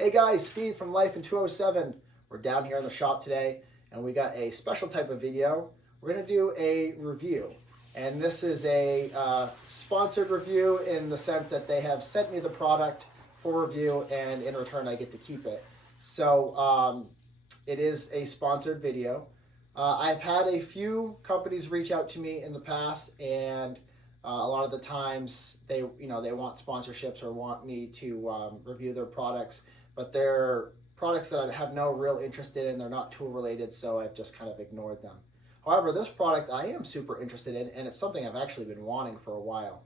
Hey guys, Steve from Life in 207. We're down here in the shop today and we got a special type of video. We're going to do a review. And this is a sponsored review in the sense that they have sent me the product for review and in return I get to keep it. So it is a sponsored video. I've had a few companies reach out to me in the past, and a lot of the times they want sponsorships or want me to review their products, but they're products that I have no real interest in. They're not tool related, so I've just kind of ignored them. However, this product I am super interested in, and it's something I've actually been wanting for a while.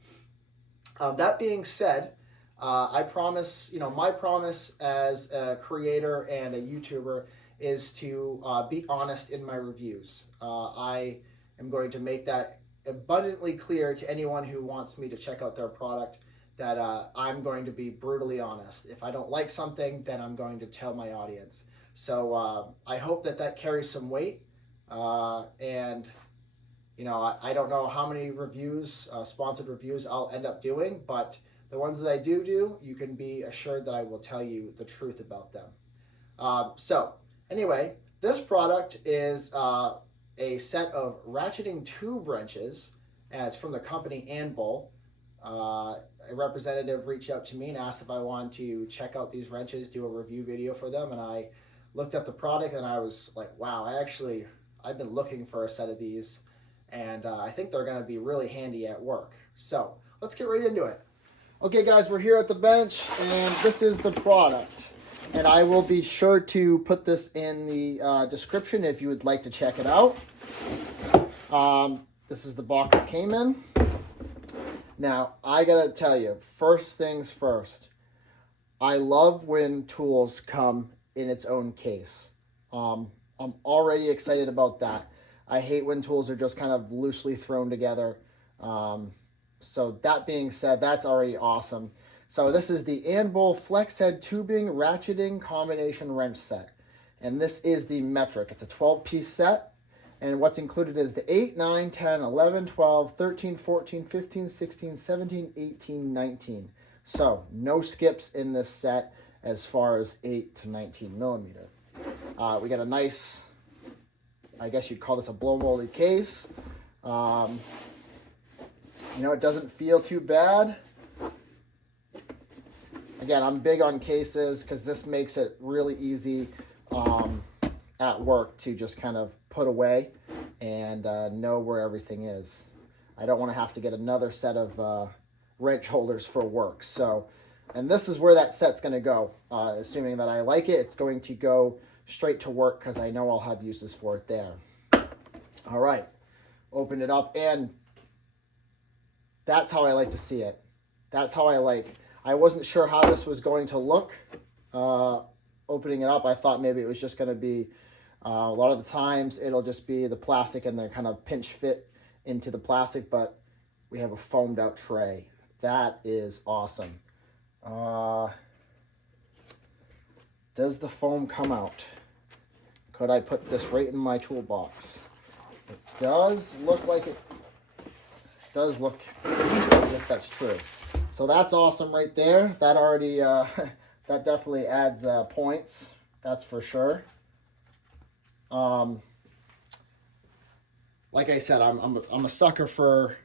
That being said, I promise, my promise as a creator and a YouTuber is to be honest in my reviews. I am going to make that abundantly clear to anyone who wants me to check out their product that I'm going to be brutally honest. If I don't like something, then I'm going to tell my audience. So I hope that carries some weight. And I don't know how many reviews, sponsored reviews I'll end up doing, but the ones that I do, you can be assured that I will tell you the truth about them. So anyway, this product is a set of ratcheting tube wrenches, and it's from the company Anbull. A representative reached out to me and asked if I wanted to check out these wrenches, do a review video for them, and I looked at the product and I was like, wow, I've been looking for a set of these, and I think they're going to be really handy at work. So let's get right into it. Okay guys, we're here at the bench and this is the product. And I will be sure to put this in the description if you would like to check it out. This is the box it came in. Now, I gotta tell you, first things first, I love when tools come in its own case. I'm already excited about that. I hate when tools are just kind of loosely thrown together. So that being said, that's already awesome. So this is the Anbull Flex Head Tubing Ratcheting Combination Wrench Set. And this is the metric. It's a 12-piece set. And what's included is the 8, 9, 10, 11, 12, 13, 14, 15, 16, 17, 18, 19. So no skips in this set as far as 8 to 19 millimeter. We got a nice, I guess you'd call this a blow molded case. It doesn't feel too bad. Again, I'm big on cases because this makes it really easy at work to just kind of put away and know where everything is. I don't want to have to get another set of wrench holders for work. So, and this is where that set's going to go. Assuming that I like it, it's going to go straight to work because I know I'll have uses for it there. All right, open it up, and that's how I like to see it. That's how I wasn't sure how this was going to look. Opening it up, I thought maybe it was just going to be, a lot of the times it'll just be the plastic and they're kind of pinch fit into the plastic, but we have a foamed out tray. That is awesome. Does the foam come out? Could I put this right in my toolbox? It does look like it does look as if that's true. So that's awesome right there. That already, that definitely adds points. That's for sure. Like I said, I'm a sucker for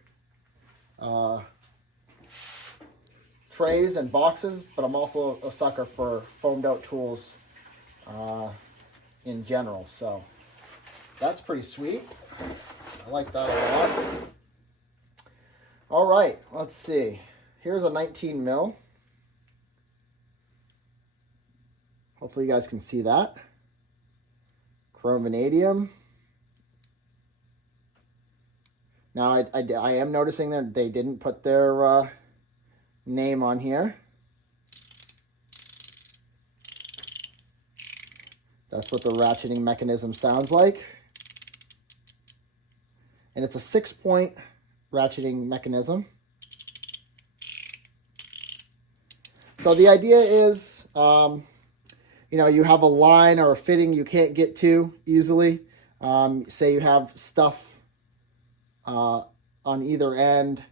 trays and boxes, but I'm also a sucker for foamed out tools in general. So that's pretty sweet. I like that a lot. All right, let's see. Here's a 19 mil. Hopefully you guys can see that. Chrome vanadium. Now I am noticing that they didn't put their name on here. That's what the ratcheting mechanism sounds like. And it's a 6-point ratcheting mechanism. So the idea is, you have a line or a fitting you can't get to easily. Say you have stuff on either end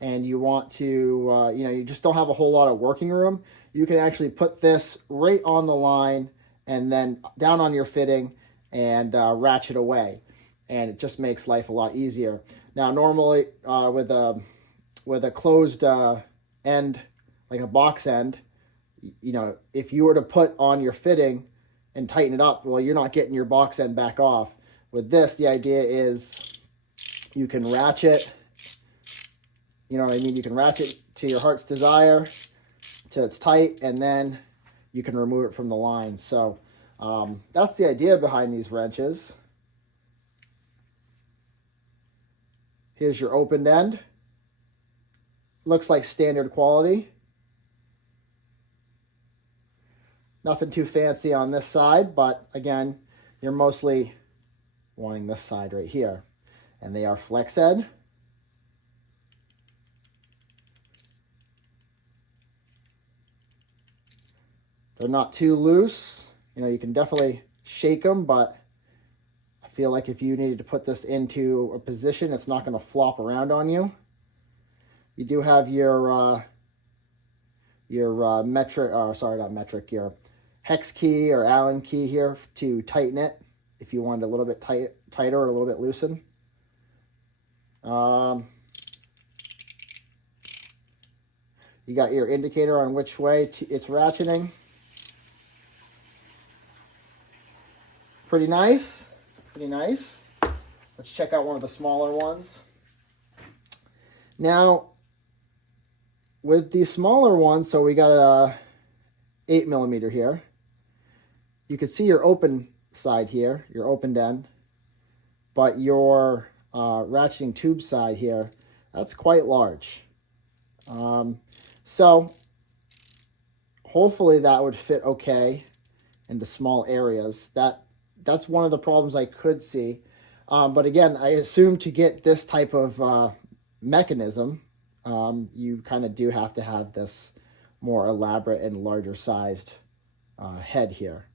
and you want to, you just don't have a whole lot of working room. you can actually put this right on the line and then down on your fitting and ratchet away. And it just makes life a lot easier. Now, normally with a closed end, like a box end, you know, if you were to put on your fitting and tighten it up, well, you're not getting your box end back off. With this, the idea is you can ratchet, you know what I mean? You can ratchet to your heart's desire till it's tight, and then you can remove it from the line. So that's the idea behind these wrenches. Here's your opened end. Looks like standard quality. Nothing too fancy on this side, but again, you're mostly wanting this side right here. And they are flex head. They're not too loose. You know, you can definitely shake them, but I feel like if you needed to put this into a position, it's not going to flop around on you. You do have your your hex key or Allen key here to tighten it if you want it a little bit tighter or a little bit loosened. You got your indicator on which way it's ratcheting. Pretty nice, pretty nice. Let's check out one of the smaller ones. Now, with these smaller ones, so we got a 8mm here. You can see your open side here, your opened end, but your ratcheting tube side here, that's quite large. So hopefully that would fit okay into small areas. That's one of the problems I could see. But again, I assume to get this type of mechanism, you kind of do have to have this more elaborate and larger sized head here.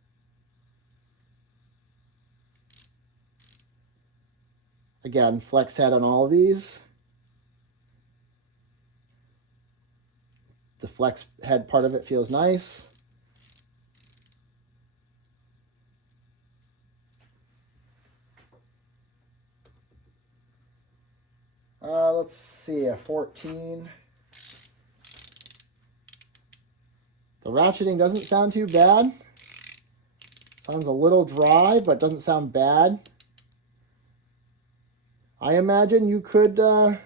Again, flex head on all of these. The flex head part of it feels nice. Let's see, a 14. The ratcheting doesn't sound too bad. Sounds a little dry, but doesn't sound bad. I imagine you could, I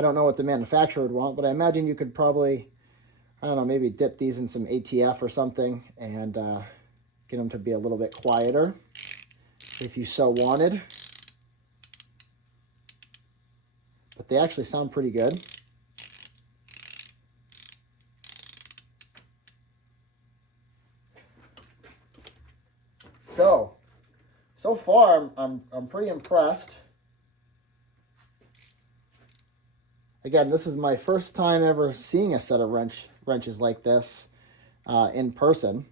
don't know what the manufacturer would want, but I imagine you could probably, I don't know, maybe dip these in some ATF or something and get them to be a little bit quieter if you so wanted. But they actually sound pretty good. So far I'm pretty impressed. Again, this is my first time ever seeing a set of wrenches like this in person.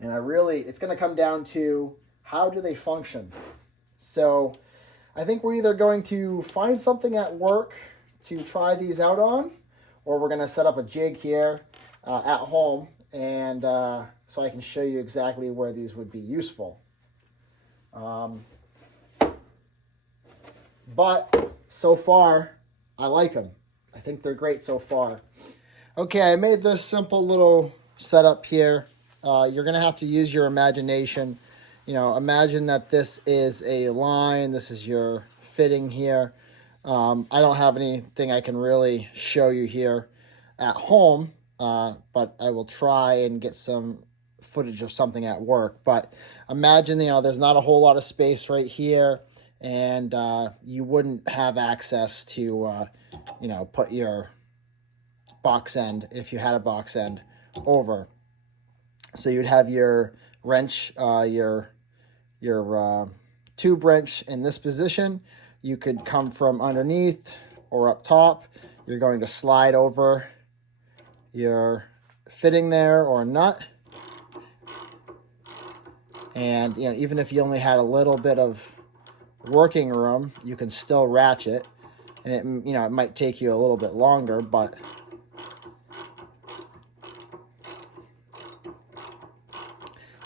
And it's going to come down to how do they function. So I think we're either going to find something at work to try these out on, or we're going to set up a jig here at home, and so I can show you exactly where these would be useful. But so far, I like them. I think they're great so far. Okay, I made this simple little setup here. You're going to have to use your imagination. You know, imagine that this is a line. This is your fitting here. I don't have anything I can really show you here at home, but I will try and get some footage of something at work. But imagine, you know, there's not a whole lot of space right here, and you wouldn't have access to, you know, put your box end, if you had a box end, over. So you'd have your wrench, your tube wrench in this position. You could come from underneath or up top. You're going to slide over your fitting there or nut. And, you know, even if you only had a little bit of working room, you can still ratchet. And it, you know, it might take you a little bit longer, but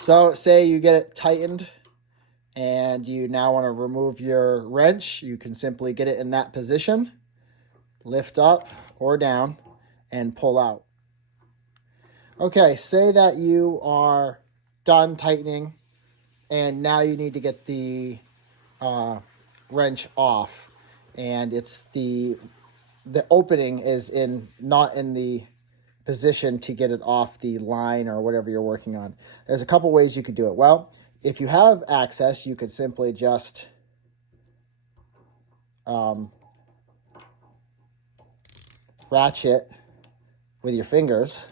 So say you get it tightened and you now want to remove your wrench. You can simply get it in that position, lift up or down, and pull out. Okay, say that you are done tightening and now you need to get the wrench off, and it's the opening is not in the position to get it off the line or whatever you're working on. There's a couple ways you could do it. Well, if you have access, you could simply just ratchet with your fingers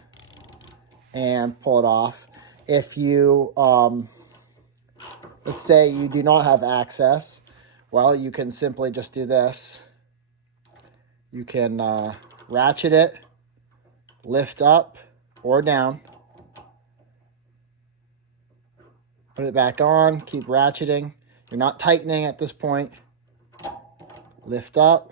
and pull it off. If you let's say you do not have access, well, you can simply just do this. You can ratchet it, lift up or down, put it back on, keep ratcheting. You're not tightening at this point. Lift up.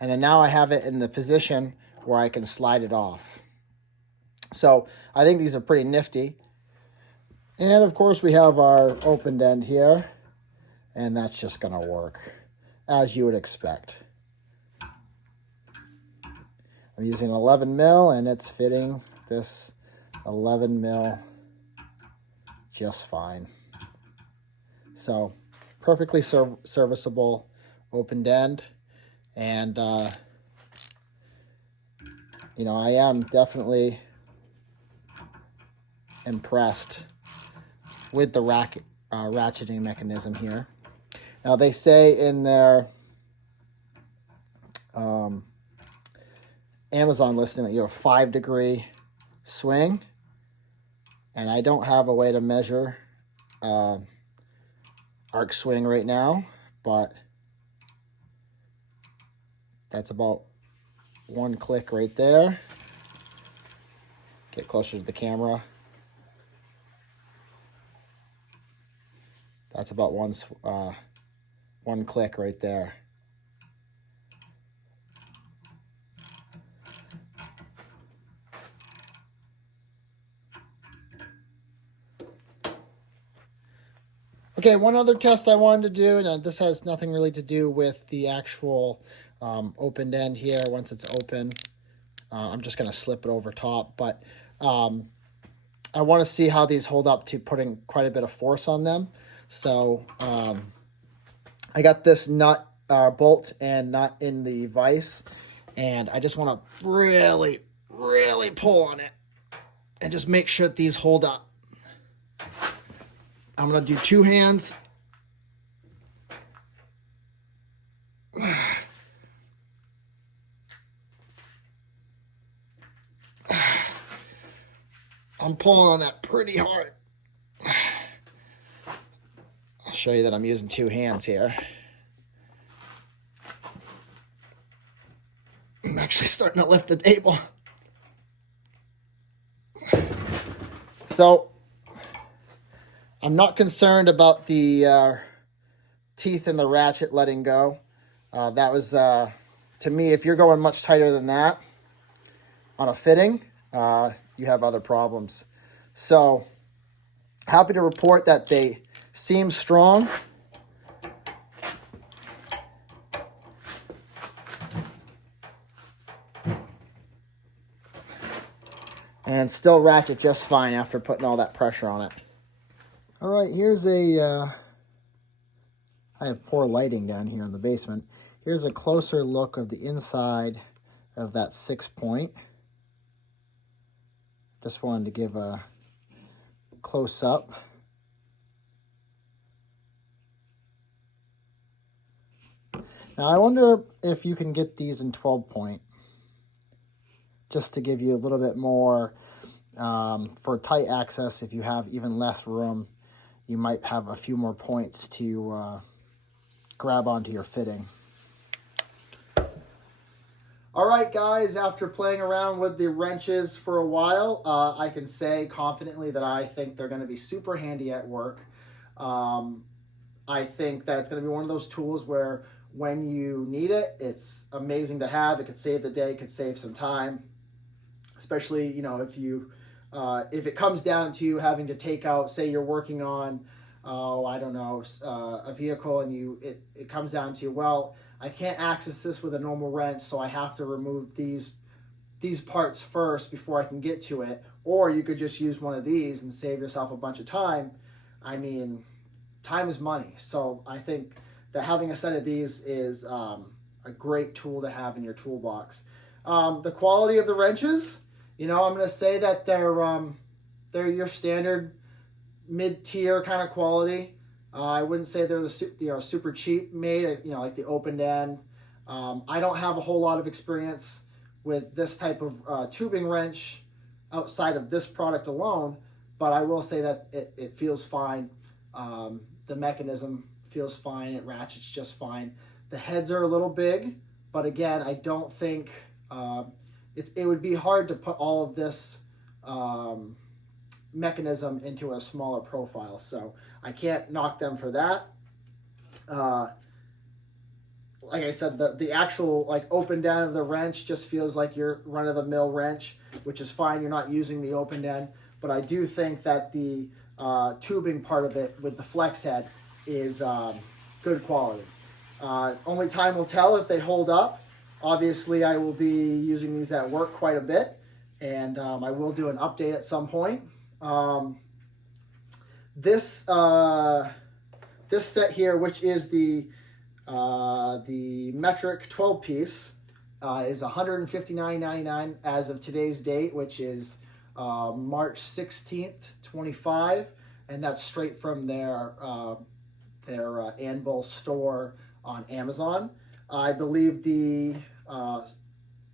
And then now I have it in the position where I can slide it off. So I think these are pretty nifty. And of course we have our opened end here, and that's just gonna work as you would expect. I'm using 11 mil and it's fitting this 11 mil just fine. So perfectly serviceable opened end. And, you know, I am definitely impressed with the ratcheting mechanism here. Now, they say in their Amazon listing that you have a 5-degree swing, and I don't have a way to measure arc swing right now, but that's about 1 click right there. Get closer to the camera. That's about one click right there. Okay, one other test I wanted to do, and this has nothing really to do with the actual opened end here. Once it's open, I'm just going to slip it over top, but I want to see how these hold up to putting quite a bit of force on them. So I got this nut bolt and nut in the vise, and I just want to really, really pull on it and just make sure that these hold up. I'm going to do 2 hands. I'm pulling on that pretty hard. I'll show you that I'm using 2 hands here. I'm actually starting to lift the table. So I'm not concerned about the teeth in the ratchet letting go. That was, to me, if you're going much tighter than that on a fitting, you have other problems. So happy to report that they seem strong. And still ratchet just fine after putting all that pressure on it. All right, here's I have poor lighting down here in the basement. Here's a closer look of the inside of that 6-point. Just wanted to give a close up. Now I wonder if you can get these in 12-point, just to give you a little bit more for tight access. If you have even less room, you might have a few more points to grab onto your fitting. All right, guys, after playing around with the wrenches for a while, I can say confidently that I think they're going to be super handy at work. I think that it's going to be one of those tools where when you need it, it's amazing to have. It could save the day, it could save some time, especially, you know, if you if it comes down to having to take out, say you're working on, I don't know, a vehicle, and it comes down to, well, I can't access this with a normal wrench, so I have to remove these parts first before I can get to it. Or you could just use one of these and save yourself a bunch of time. I mean, time is money. So I think that having a set of these is a great tool to have in your toolbox. The quality of the wrenches, I'm going to say that they're your standard mid-tier kind of quality. I wouldn't say they're the super cheap made, like the open end. I don't have a whole lot of experience with this type of tubing wrench outside of this product alone, but I will say that it feels fine. The mechanism feels fine. It ratchets just fine. The heads are a little big, but again, I don't think it would be hard to put all of this mechanism into a smaller profile, so I can't knock them for that. Like I said, the actual open end of the wrench just feels like your run-of-the-mill wrench, which is fine. You're not using the open end, but I do think that the tubing part of it with the flex head is good quality. Only time will tell if they hold up. Obviously, I will be using these at work quite a bit, and I will do an update at some point. This set here, which is the metric 12 piece, is $159.99 as of today's date, which is March 16th, 25, and that's straight from their Anbull store on Amazon. I believe the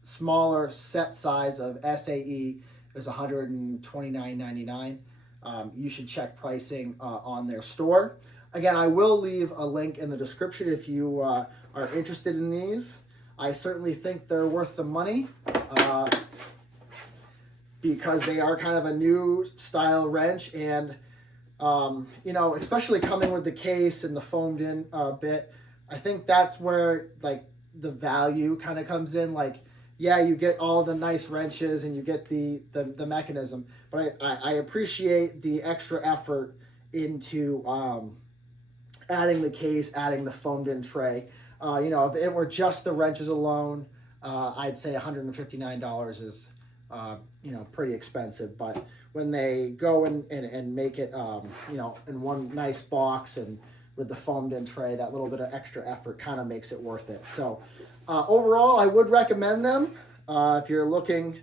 smaller set size of SAE is $129.99. You should check pricing on their store. Again, I will leave a link in the description if you are interested in these. I certainly think they're worth the money because they are kind of a new style wrench, and especially coming with the case and the foamed in bit, I think that's where the value kind of comes in. Yeah, you get all the nice wrenches and you get the mechanism, but I appreciate the extra effort into adding the case, adding the foamed in tray. If it were just the wrenches alone, I'd say $159 is pretty expensive. But when they go and make it in one nice box and with the foamed in tray, that little bit of extra effort kind of makes it worth it. So overall, I would recommend them if you're looking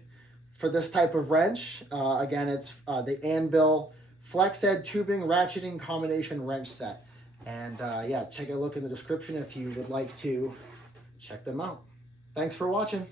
for this type of wrench. Again, it's the Anbull Flex Head Tubing Ratcheting Combination Wrench Set. And yeah, check a look in the description if you would like to check them out. Thanks for watching.